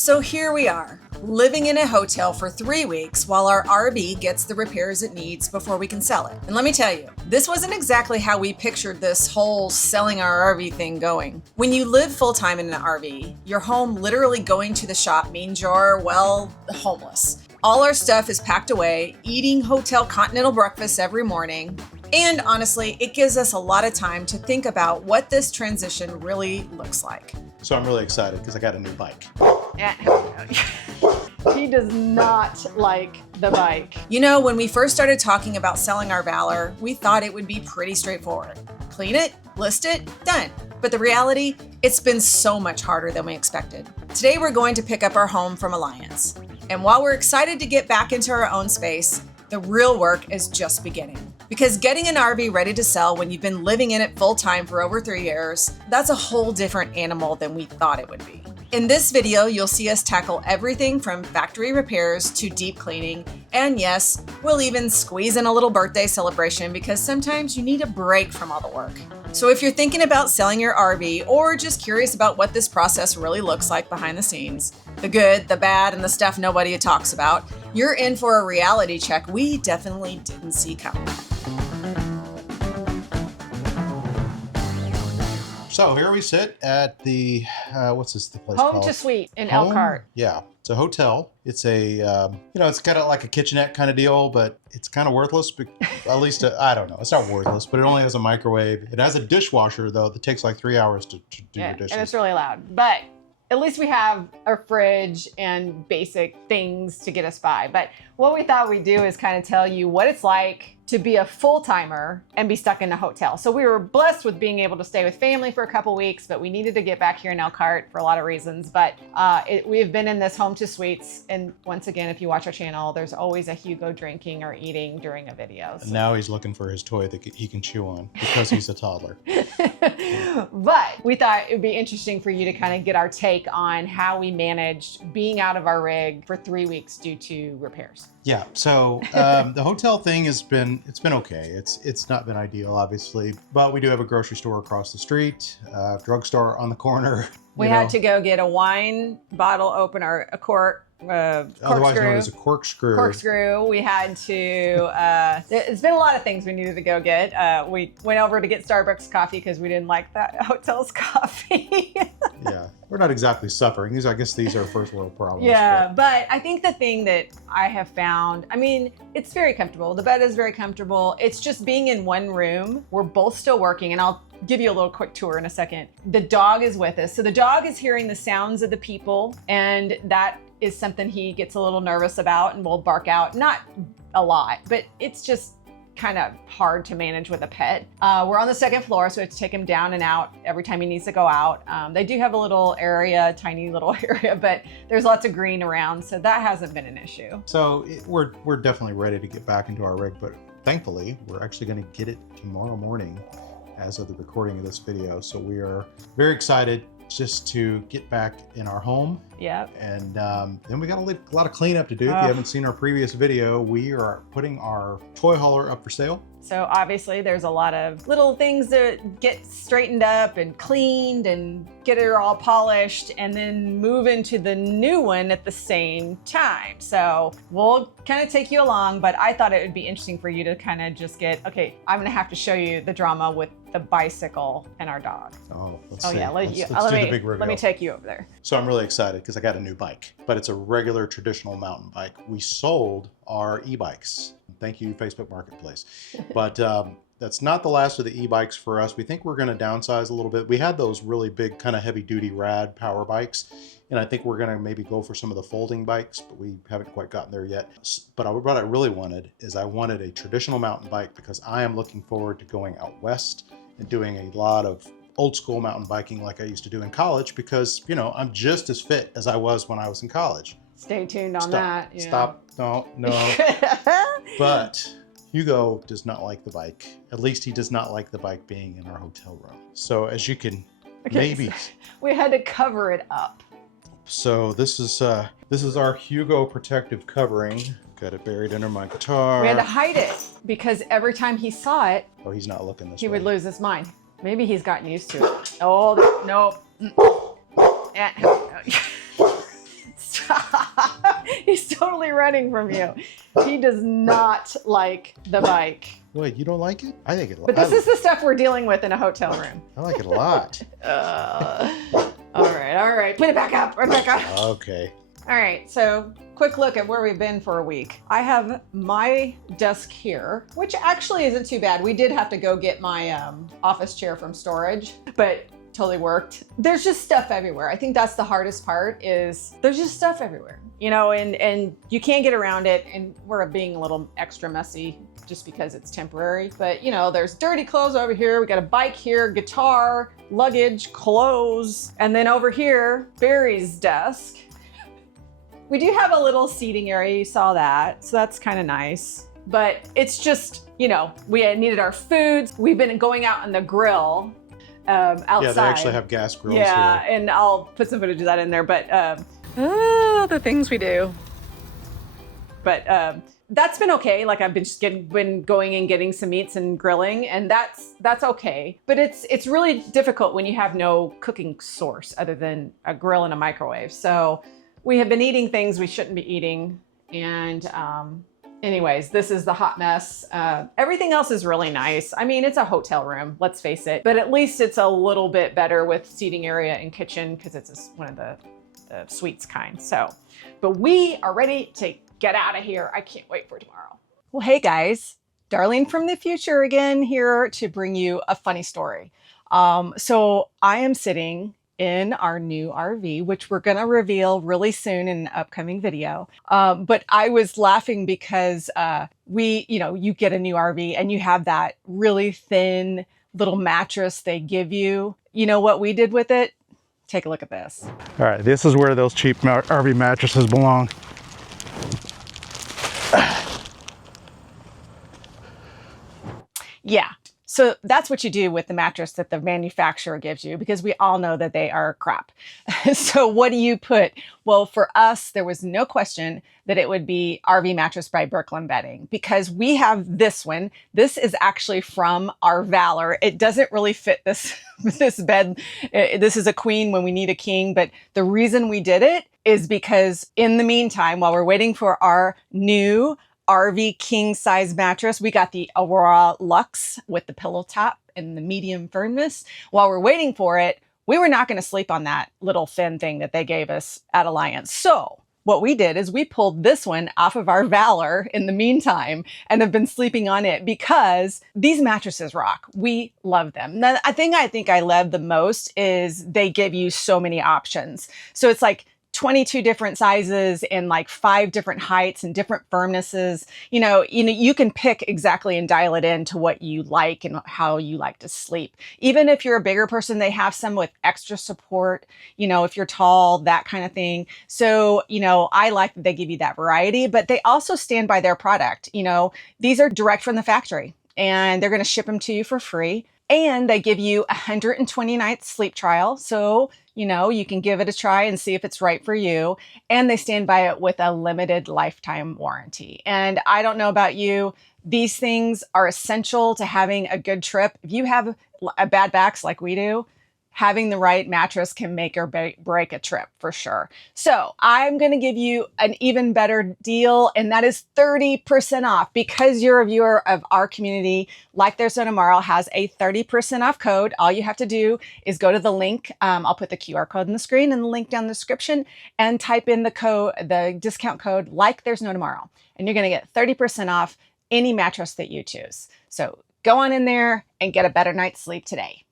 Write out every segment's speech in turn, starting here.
So here we are, living in a hotel for 3 weeks while our RV gets the repairs it needs before we can sell it. And let me tell you, this wasn't exactly how we pictured this whole selling our RV thing going. When you live full-time in an RV, your home literally going to the shop means you're, well, homeless. All our stuff is packed away, eating hotel continental breakfast every morning. And honestly, it gives us a lot of time to think about what this transition really looks like. So I'm really excited because I got a new bike. He does not like the bike. You know, when we first started talking about selling our Valor, we thought it would be pretty straightforward. Clean it, list it, done. But the reality, it's been so much harder than we expected. Today, we're going to pick up our home from Alliance. And while we're excited to get back into our own space, the real work is just beginning. Because getting an RV ready to sell when you've been living in it full time for over 3 years, that's a whole different animal than we thought it would be. In this video, you'll see us tackle everything from factory repairs to deep cleaning. And yes, we'll even squeeze in a little birthday celebration because sometimes you need a break from all the work. So if you're thinking about selling your RV or just curious about what this process really looks like behind the scenes, the good, the bad, and the stuff nobody talks about, you're in for a reality check we definitely didn't see coming. So here we sit at the, what's this place Home called? to Suite in Elkhart. Yeah, it's a hotel. It's a, it's kind of like a kitchenette kind of deal, but it's kind of worthless. At least, I don't know. It's not worthless, but it only has a microwave. It has a dishwasher, though, that takes like 3 hours to do your dishes. And it's really loud. But at least we have a fridge and basic things to get us by. But what we thought we'd do is kind of tell you what it's like to be a full-timer and be stuck in a hotel. So we were blessed with being able to stay with family for a couple weeks, but we needed to get back here in Elkhart for a lot of reasons. But we have been in this Home to Suites. And once again, if you watch our channel, there's always a Hugo drinking or eating during a video. So. And now he's looking for his toy that he can chew on because he's a toddler. But we thought it would be interesting for you to kind of get our take on how we managed being out of our rig for 3 weeks due to repairs. Yeah, so the hotel thing it's been okay. It's not been ideal, obviously, but we do have a grocery store across the street, drugstore on the corner. We had to go get a wine bottle opener, a cork. Otherwise known as a corkscrew. Corkscrew. We had to, it's been a lot of things we needed to go get. We went over to get Starbucks coffee because we didn't like that hotel's coffee. Yeah, we're not exactly suffering. I guess these are first world problems. Yeah, but I think the thing that I have found, I mean, it's very comfortable. The bed is very comfortable. It's just being in one room. We're both still working, and I'll give you a little quick tour in a second. The dog is with us. So the dog is hearing the sounds of the people, and that is something he gets a little nervous about and will bark out. Not a lot, but it's just kind of hard to manage with a pet. We're on the second floor, so we have to take him down and out every time he needs to go out. They do have a little area, tiny little area, but there's lots of green around, so that hasn't been an issue. So we're definitely ready to get back into our rig, but thankfully, we're actually going to get it tomorrow morning as of the recording of this video. So we are very excited just to get back in our home. Yep. And then we got a lot of cleanup to do. If you haven't seen our previous video, we are putting our toy hauler up for sale. So obviously there's a lot of little things that get straightened up and cleaned and get it all polished and then move into the new one at the same time. So we'll kind of take you along, but I thought it would be interesting for you to kind of just get, okay, I'm gonna have to show you the drama with the bicycle and our dog. Oh, let's Oh see. yeah, let's do the big reveal. let me take you over there. So I'm really excited because I got a new bike, but it's a regular traditional mountain bike. We sold our e-bikes. Thank you, Facebook Marketplace. But that's not the last of the e-bikes for us. We think we're going to downsize a little bit. We had those really big kind of heavy duty rad power bikes. And I think we're going to maybe go for some of the folding bikes, but we haven't quite gotten there yet. But what I really wanted is I wanted a traditional mountain bike because I am looking forward to going out west and doing a lot of old school mountain biking like I used to do in college because, you know, I'm just as fit as I was when I was in college. Stay tuned on that. Yeah. Stop. No. But Hugo does not like the bike. At least he does not like the bike being in our hotel room. So as you can maybe. We had to cover it up. So this is our Hugo protective covering. Got it buried under my guitar. We had to hide it because every time he saw it, oh, he's not looking this way. He would lose his mind. Maybe he's gotten used to it. Oh, no. He's totally running from you. He does not like the bike. Wait, you don't like it? I think it. But this is the stuff we're dealing with in a hotel room. I like it a lot. All right. Put it back up. Put it back up. Okay. All right, so quick look at where we've been for a week. I have my desk here, which actually isn't too bad. We did have to go get my office chair from storage, but totally worked. There's just stuff everywhere. I think that's the hardest part, is there's just stuff everywhere, you know, and you can't get around it, and we're being a little extra messy just because it's temporary. But you know, there's dirty clothes over here. We got a bike here, guitar, luggage, clothes, and then over here, Barry's desk. We do have a little seating area, you saw that, so that's kind of nice. But it's just, you know, we had needed our foods. We've been going out on the grill outside. Yeah, they actually have gas grills here. Yeah, and I'll put some footage of that in there, but the things we do. But that's been okay. Like I've been going and getting some meats and grilling, and that's okay. But it's really difficult when you have no cooking source other than a grill and a microwave. So we have been eating things we shouldn't be eating. And anyways, this is the hot mess. Everything else is really nice. I mean, it's a hotel room, let's face it, but at least it's a little bit better with seating area and kitchen because it's one of the suites kind. So, but we are ready to get out of here. I can't wait for tomorrow. Well, hey guys, Darlene from the future again, here to bring you a funny story. So I am sitting in our new RV, which we're going to reveal really soon in an upcoming video. But I was laughing because you get a new RV and you have that really thin little mattress they give you. You know what we did with it? Take a look at this. All right, this is where those cheap RV mattresses belong. Yeah. So that's what you do with the mattress that the manufacturer gives you, because we all know that they are crap. So what do you put? Well, for us, there was no question that it would be RV Mattress by Brooklyn Bedding, because we have this one. This is actually from our Valor. It doesn't really fit this bed. This is a queen when we need a king. But the reason we did it is because in the meantime, while we're waiting for our new RV king size mattress, we got the Aurora Luxe with the pillow top and the medium firmness. While we're waiting for it, we were not going to sleep on that little thin thing that they gave us at Alliance. So what we did is we pulled this one off of our Valor in the meantime and have been sleeping on it because these mattresses rock. We love them. Now, I think I love the most is they give you so many options. So it's like 22 different sizes and like 5 different heights and different firmnesses. You know, you can pick exactly and dial it in to what you like and how you like to sleep. Even if you're a bigger person, they have some with extra support, you know, if you're tall, that kind of thing. So, you know, I like that they give you that variety, but they also stand by their product. You know, these are direct from the factory and they're going to ship them to you for free. And they give you 120 nights sleep trial. So, you know, you can give it a try and see if it's right for you. And they stand by it with a limited lifetime warranty. And I don't know about you, these things are essential to having a good trip. If you have a bad backs like we do, having the right mattress can make or break a trip for sure. So I'm going to give you an even better deal, and that is 30% off because you're a viewer of our community. Like There's No Tomorrow has a 30% off code. All you have to do is go to the link. I'll put the QR code on the screen and the link down in the description and type in the discount code Like There's No Tomorrow. And you're going to get 30% off any mattress that you choose. So go on in there and get a better night's sleep today.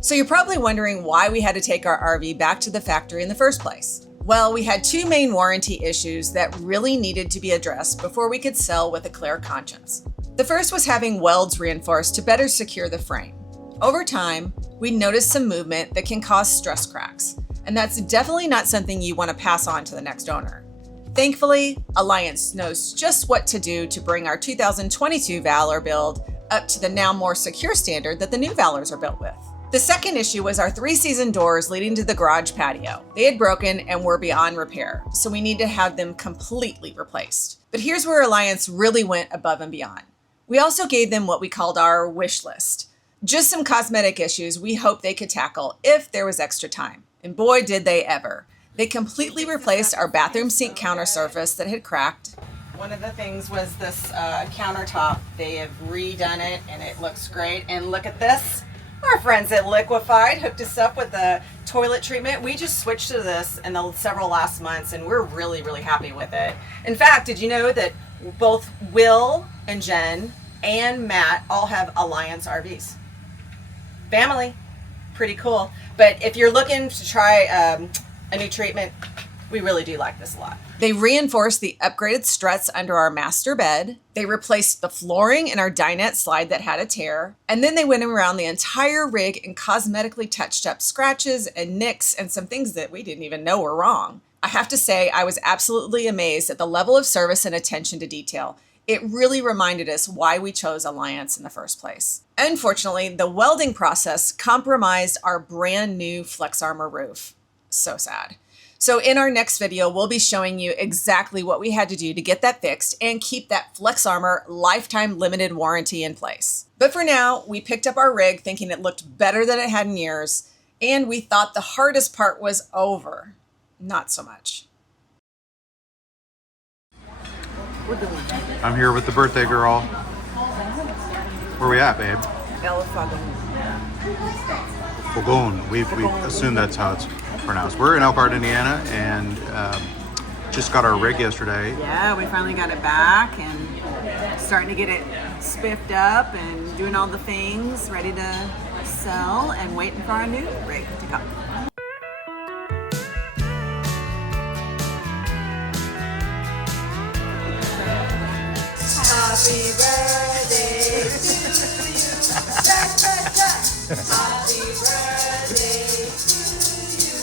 So you're probably wondering why we had to take our RV back to the factory in the first place. Well, we had 2 main warranty issues that really needed to be addressed before we could sell with a clear conscience. The first was having welds reinforced to better secure the frame. Over time, we noticed some movement that can cause stress cracks, and that's definitely not something you want to pass on to the next owner. Thankfully, Alliance knows just what to do to bring our 2022 Valor build up to the now more secure standard that the new Valors are built with. The second issue was our 3-season doors leading to the garage patio. They had broken and were beyond repair, so we need to have them completely replaced. But here's where Alliance really went above and beyond. We also gave them what we called our wish list. Just some cosmetic issues we hoped they could tackle if there was extra time. And boy, did they ever. They completely replaced our bathroom sink counter surface that had cracked. One of the things was this countertop. They have redone it and it looks great. And look at this. Our friends at Liquefied hooked us up with a toilet treatment. We just switched to this in the several last months and we're really, really happy with it. In fact, did you know that both Will and Jen and Matt all have Alliance RVs? Family. Pretty cool. But if you're looking to try a new treatment, we really do like this a lot. They reinforced the upgraded struts under our master bed. They replaced the flooring in our dinette slide that had a tear. And then they went around the entire rig and cosmetically touched up scratches and nicks and some things that we didn't even know were wrong. I have to say, I was absolutely amazed at the level of service and attention to detail. It really reminded us why we chose Alliance in the first place. Unfortunately, the welding process compromised our brand new Flex Armor roof. So sad. So in our next video, we'll be showing you exactly what we had to do to get that fixed and keep that Flex Armor lifetime limited warranty in place. But for now, we picked up our rig thinking it looked better than it had in years, and we thought the hardest part was over. Not so much. I'm here with the birthday girl. Where we at, babe? Fogon. We assume that's how it's pronounced. We're in Elkhart, Indiana, and just got our rig yesterday. Yeah, we finally got it back and starting to get it spiffed up and doing all the things, ready to sell and waiting for our new rig to come. Happy birthday to you. Happy birthday to you.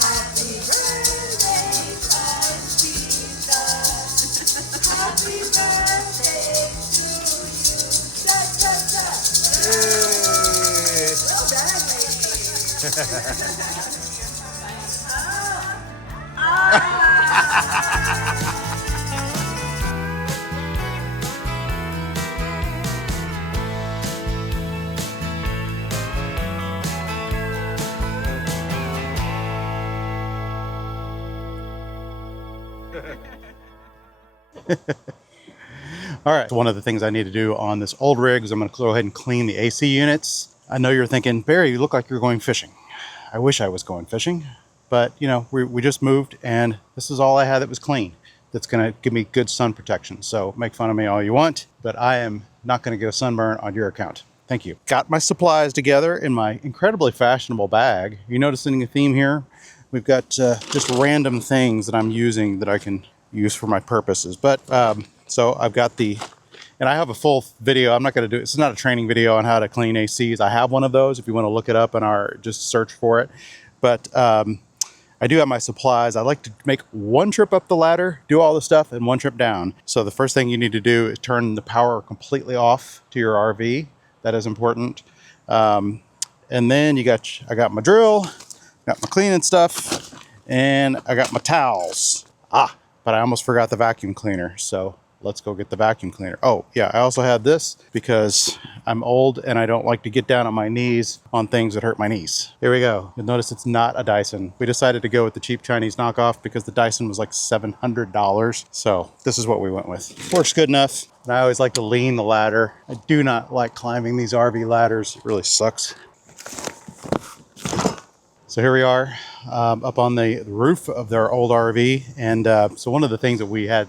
Happy birthday, Jesus. Happy birthday to you. Well done, ladies. All right, so one of the things I need to do on this old rig is I'm going to go ahead and clean the AC units. I know you're thinking, Barry, you look like you're going fishing. I wish I was going fishing, but you know, we just moved and this is all I had that was clean. That's going to give me good sun protection. So make fun of me all you want, but I am not going to get a sunburn on your account. Thank you. Got my supplies together in my incredibly fashionable bag. You noticing a theme here? We've got just random things that I'm using that I can use for my purposes. But so I've got and I have a full video. I'm not going to do it. It's not a training video on how to clean ACs. I have one of those if you want to look it up and just search for it. But I do have my supplies. I like to make one trip up the ladder, do all the stuff, and one trip down. So the first thing you need to do is turn the power completely off to your RV. That is important. And then I got my drill, got my cleaning stuff, and I got my towels. But I almost forgot the vacuum cleaner. So let's go get the vacuum cleaner. Oh yeah, I also had this because I'm old and I don't like to get down on my knees on things that hurt my knees. Here we go. You'll notice it's not a Dyson. We decided to go with the cheap Chinese knockoff because the Dyson was like $700. So this is what we went with. Works good enough. And I always like to lean the ladder. I do not like climbing these RV ladders. It really sucks. So here we are up on the roof of their old RV. And so one of the things that we had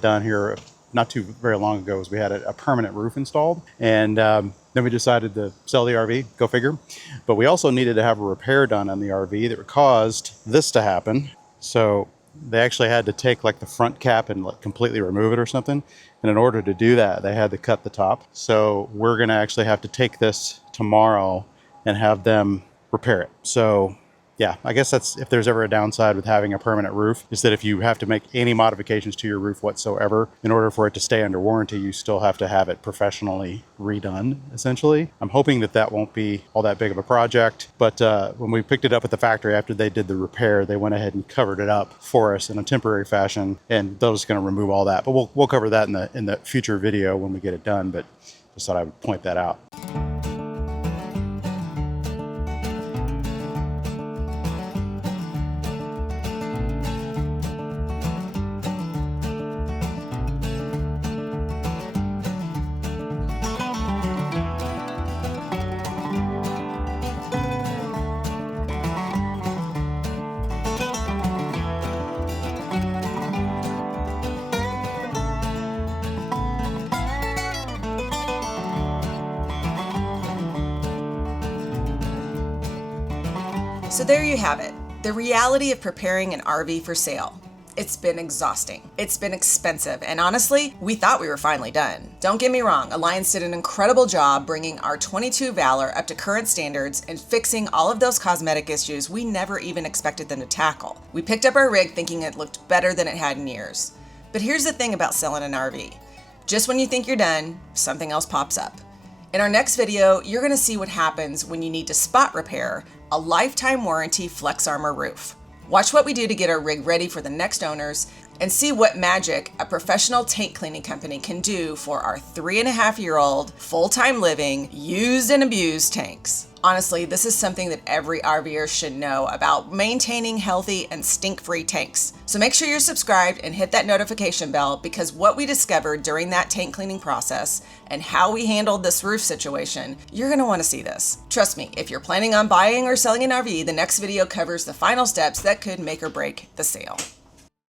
done here not too very long ago was we had a permanent roof installed. And then we decided to sell the RV, go figure. But we also needed to have a repair done on the RV that caused this to happen. So they actually had to take like the front cap and like completely remove it or something. And in order to do that, they had to cut the top. So we're going to actually have to take this tomorrow and have them repair it. So yeah, I guess that's if there's ever a downside with having a permanent roof, is that if you have to make any modifications to your roof whatsoever, in order for it to stay under warranty, you still have to have it professionally redone, essentially. I'm hoping that won't be all that big of a project, but when we picked it up at the factory after they did the repair, they went ahead and covered it up for us in a temporary fashion, and those are going to remove all that. But we'll cover that in the future video when we get it done, but just thought I would point that out. So there you have it, the reality of preparing an RV for sale. It's been exhausting. It's been expensive. And honestly, we thought we were finally done. Don't get me wrong, Alliance did an incredible job bringing our 22 Valor up to current standards and fixing all of those cosmetic issues we never even expected them to tackle. We picked up our rig thinking it looked better than it had in years. But here's the thing about selling an RV. Just when you think you're done, something else pops up. In our next video, you're gonna see what happens when you need to spot repair a lifetime warranty Flex Armor roof. Watch what we do to get our rig ready for the next owners and see what magic a professional tank cleaning company can do for our 3.5-year-old, full-time living, used and abused tanks. Honestly, this is something that every RVer should know about maintaining healthy and stink-free tanks. So make sure you're subscribed and hit that notification bell, because what we discovered during that tank cleaning process and how we handled this roof situation, you're gonna wanna see this. Trust me, if you're planning on buying or selling an RV, the next video covers the final steps that could make or break the sale.